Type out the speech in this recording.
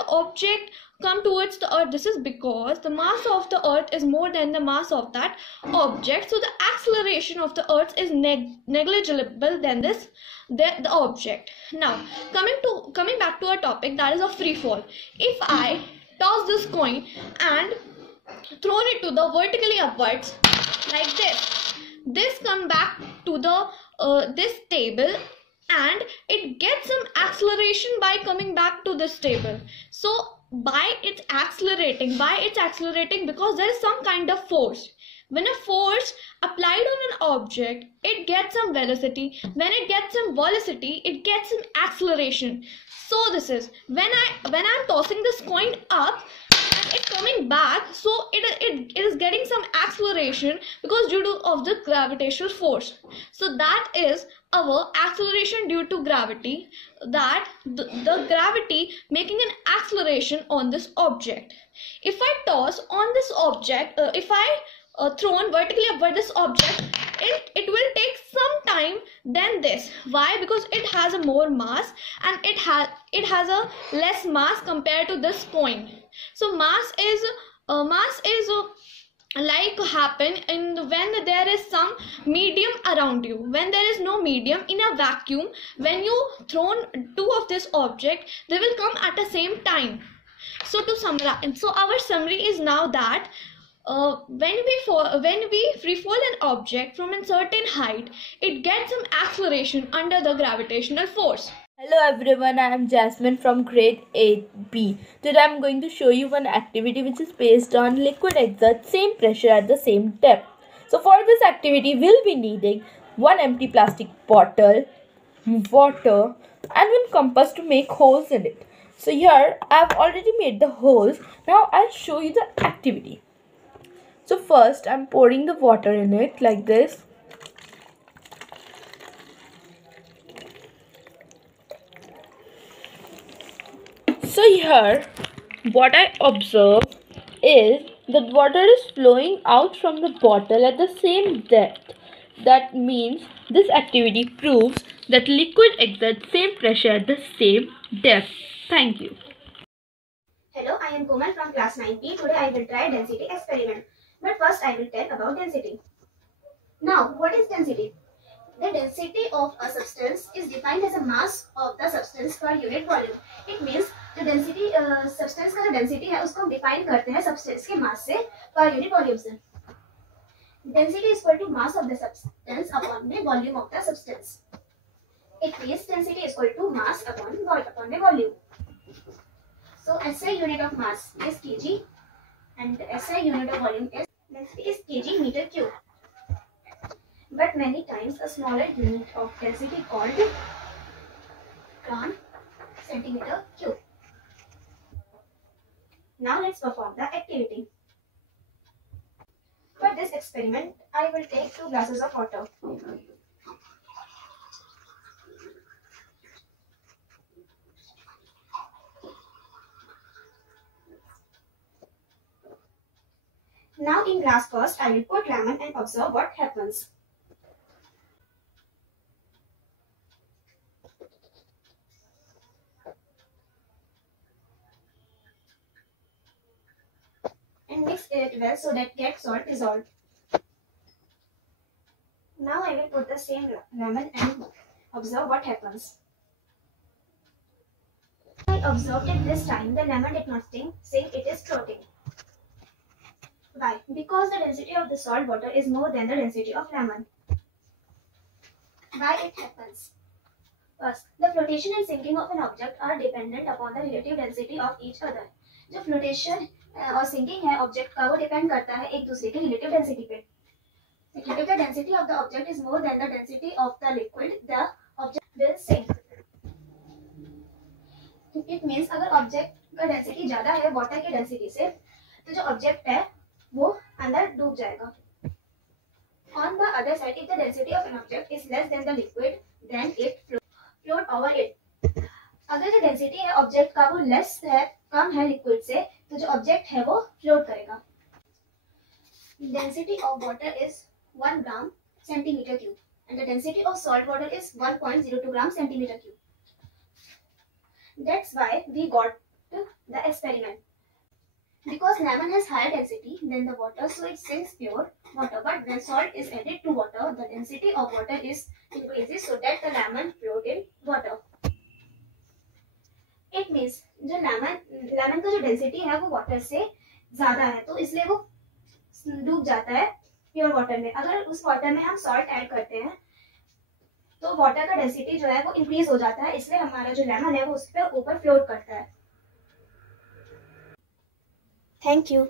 the object come towards the earth? This is because the mass of the earth is more than the mass of that object, so the acceleration of the earth is negligible than the object. Now coming back to our topic, that is a free fall. If I toss this coin and thrown it to the vertically upwards like this come back to the this table, and it gets some acceleration by coming back to this table. So by its accelerating because there is some kind of force. When a force applied on an object, it gets some velocity. When it gets some velocity, it gets some acceleration. So this is when I'm tossing this coin up and it coming back, so it is getting some acceleration because due to of the gravitational force. So that is our acceleration due to gravity, that the gravity making an acceleration on this object. If I toss on this object, if I thrown vertically upward this object, it will take some time than this. Why? Because it has a more mass and it has a less mass compared to this coin. So mass is like happen in when there is some medium around you. When there is no medium in a vacuum, when you thrown two of this object, they will come at the same time. So to summarize, so our summary is now that when we free fall an object from a certain height, it gets some acceleration under the gravitational force. Hello everyone, I am Jasmine from grade 8B. Today I am going to show you one activity which is based on liquid exert same pressure at the same depth. So for this activity we'll be needing one empty plastic bottle, water and one compass to make holes in it. So here I have already made the holes. Now I'll show you the activity. So first I'm pouring the water in it like this. So here what I observe is that water is flowing out from the bottle at the same depth. That means this activity proves that liquid exerts same pressure at the same depth. Thank you. Hello, I am Komal from class 9P. Today I will try density experiment. But first I will tell about density. Now, what is density? The density of a substance is defined as a mass of the substance per unit volume. It means जो density substance का जो density है उसको हम define करते हैं substance के mass से per unit volume से. Density is equal to mass of the substance upon the volume of the substance. It means density is equal to mass upon the volume. So SI unit of mass is kg and SI unit of volume is kg meter cube. But many times a smaller unit of density called gram centimeter cube. Now let's perform the activity. For this experiment, I will take 2 glasses of water. Now in glass first, I will put lemon and observe what happens. And mix it well so that get salt dissolved. Now I will put the same lemon and observe what happens. I observed it this time, the lemon did not sink, it is floating. Why? Because the density of the salt water is more than the density of lemon. Why it happens? First, the flotation and sinking of an object are dependent upon the relative density of each other. जो flotation और sinking है object का, वो depend करता है एक दूसरे के relative density पे. If the density of the object is more than the density of the liquid, the object will sink. It means अगर object का density ज़्यादा है water की density से, तो जो object है वो अंदर डूब जाएगा. On the other side, if the density of an object is less than the liquid, then it float over it. अगर जो density है object का वो less है, कम है liquid से, तो जो object है वो float करेगा. Density of water is 1 gram centimeter cube, and the density of salt water is 1.02 gram centimeter cube. That's why we got the experiment. Because lemon has higher density than the water, so it sinks pure water. But when salt is added to water, the density of water is increases so that the lemon float in water. It means जो lemon का जो density है वो water से ज्यादा है, तो इसलिए वो डूब जाता है प्योर वाटर में. अगर उस वाटर में हम सॉल्ट ऐड करते हैं तो वाटर का डेंसिटी जो है वो इंक्रीज हो जाता है, इसलिए हमारा जो लेमन है वो उस पर ऊपर फ्लोट करता है. Thank you.